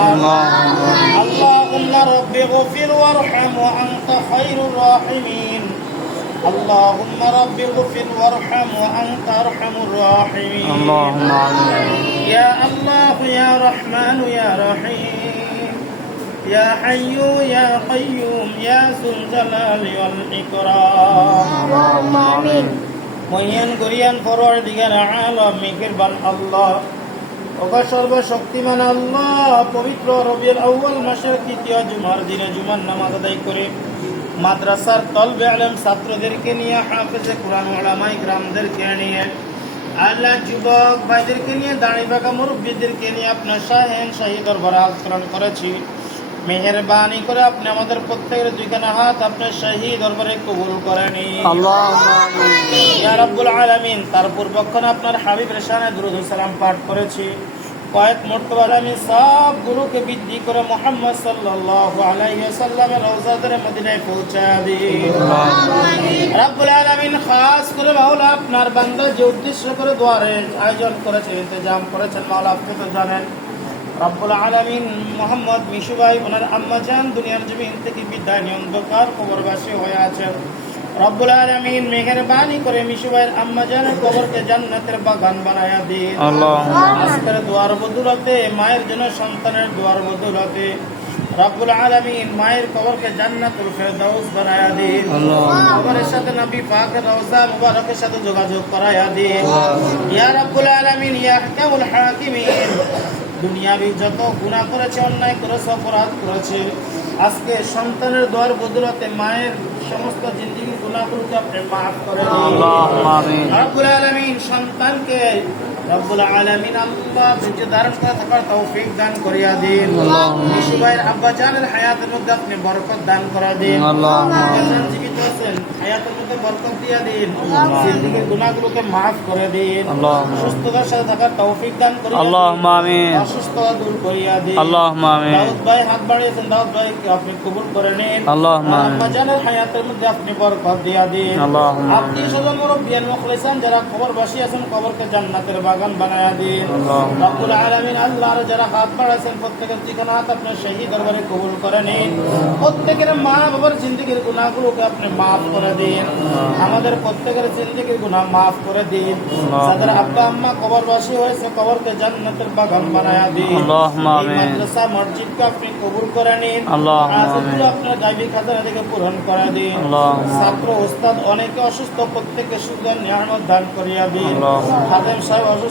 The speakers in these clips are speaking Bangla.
اللهم رب اغفر وارحم وأنت خير الراحمين اللهم رب اغفر وارحم وأنت أرحم الراحمين اللهم آمين يا الله يا رحمن يا رحيم يا حي يا قيوم يا ذو الجلال والإكرام اللهم آمين মহিয়ান গরিয়ান ফরওয়ার দিগার আলম মেহেরবান আল্লাহ ওগা সর্বশক্তিমান আল্লাহ, পবিত্র রবিউল আউ্বাল মাসের তৃতীয় জুমার দিনে জুমার নামাজ আদায় করে মাদ্রাসার তলবে আলম ছাত্রদেরকে নিয়ে, হাফেজে কোরআন ওলামাই গ্রামদেরকে নিয়ে আল্লাহ যুবক ভাইদেরকে নিয়ে, দাঁড়ি বাগা মুরব্বীদেরকে নিয়ে আপনার শাহেন শাহী দরবার আচরণ করেছি। মেহরবানি করে আপনি আমাদের প্রত্যেকের দুইখানে হাত আপনার শাহী দরবারে কবুল করেনি আল্লাহ। রাব্বুল আলামিন তার পূর্বক্ষণ আপনার হাবিব রেশানে দুরুদ সালাম পাঠ করেছি। কয়েক আমি বৃদ্ধি করে মোহাম্মদ সাল্লাল্লাহু আলাইহি ওয়াসাল্লামের রওজাদের মদিনায় পৌঁছা দিন রাব্বুল আলামিন খাস করে মাওলা আপনার বান্দা যে উদ্দেশ্য করে দোয়ারে আয়োজন করেছে ইন্তজাম করেছেন মাওলা আপনি তো জানেন। রব্বুল আলামিন মোহাম্মদ মিশু ভাই ওনার আম্মা জান দুনিয়ার জমিন থেকে বিদায় নিয়ে অন্ধকার কবরবাসী হয়ে আছেন। রব্বুল করে আম্মা বাগান বানায়া মায়ের জন্য সন্তানের দুয়ার বদুলতে। রব্বুল আলামিন মায়ের কবরকে জান্নাতুল ফেরদাউস সাথে নবী সাথে যোগাযোগ করায়া দিন। ইয়া রব্বুল দুনিয়াবি যত গুণা করেছে অন্যায় করেছে অপরাধ করেছে আজকে সন্তানের দোয়ার বদুলতে মায়ের সমস্ত জিন্দিগি গুণাগুলোকে আপনি মাফ করেন রব্বুল আলামিন সন্তানকে রব্বুল আলামিন আল্লাহ ধৈর্য ধারণ করে থাকার তৌফিক দান আপনি বরকত দিয়া দিন। জিন্দিগির গুনাহগুলোকে মাফ করে দিন। সুস্থতার সাথে থাকার তৌফিক দান করিয়া আল্লাহুম্মা আমিন। আপনি কবুল করে নিন। আল্লাহুম্মা আমিন। জান্নাতের বাগান বাগান বানায় দিন। রব্বুল আলামিন আল্লাহর যারা হাত বাড়াইছেন প্রত্যেকের ঠিকানা হাত আপনার সেই দরবারে কবুল করে নিন। প্রত্যেকের মা বাবার জিন্দগির গুণাগুলোকে আপনি মাফ করে দিন। আমাদের প্রত্যেকের জিন্দগির গুণা মাফ করে দিন। যাদের আব্বা আম্মা কবরবাসী হয়েছে কবরকে জান্নাতের বাগান বানায় দিন। মাদ্রাসা মসজিদকে আপনি কবুল করে নিন। আপনার গাইবী খাতার দিকে পূরণ করে দিন। ছাত্র ওস্তাদ অনেকে অসুস্থ প্রত্যেকে সুন্দর নিয়ামত দান করিয়া দিন। হাতেম সাহেব অসুস্থ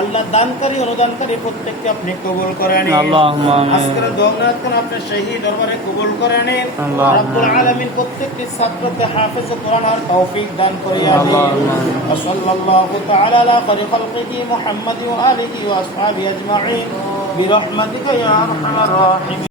আল্লাহ দানকারী অনুদানকারী প্রত্যেককে আপনি কবুল করে নিন اللهم آمين আজকের দোমরাত কোন আপনি সেই দরবারে কবুল করে নিন আল্লাহ। রব্বুল আলামিন প্রত্যেকটি ছাত্রকে হাফেজ কোরআন আর তৌফিক দান করিয়া দিন আল্লাহ। সাল্লাল্লাহু তাআলা আলা খায়রি খালকিহি মুহাম্মাদি ওয়া আলিহি ওয়া আসহাবিহি আজমাইন বিরহমাতিকা ইয়া আরহামার রাহিমিন